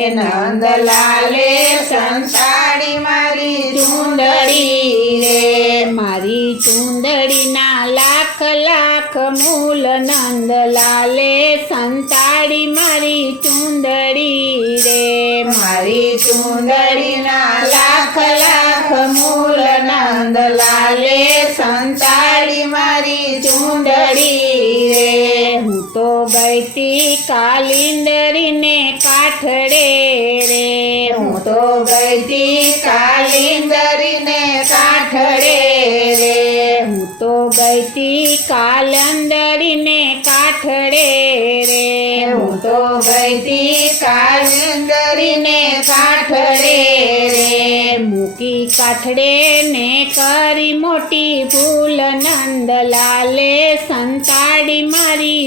નંદલાલે સંતાડી મારી ચૂંદડી રે, મારી ચૂંદડીના લાખ લાખ મૂલ નંદલાલે સંતાડી મારી ચૂંદડી રે, મારી ચૂંદડીના લાખ લાખ મૂલ નંદલાલે સંતાડી મારી ચૂંદડી રે. હું તો ગઈતી કાલિંદરીને કાઠડે રે, હું તો ગઈતી કાલિંદરીને કાઠડે રે, હું તો ગઈતી કાલિંદરીને કાઠડે રે, હું તો ગઈતી કાલિંદરીને કાઠડે રે. મૂકી કાઠડે ને કરી મોટી ભૂલ નંદલાલે સંતાડી મારી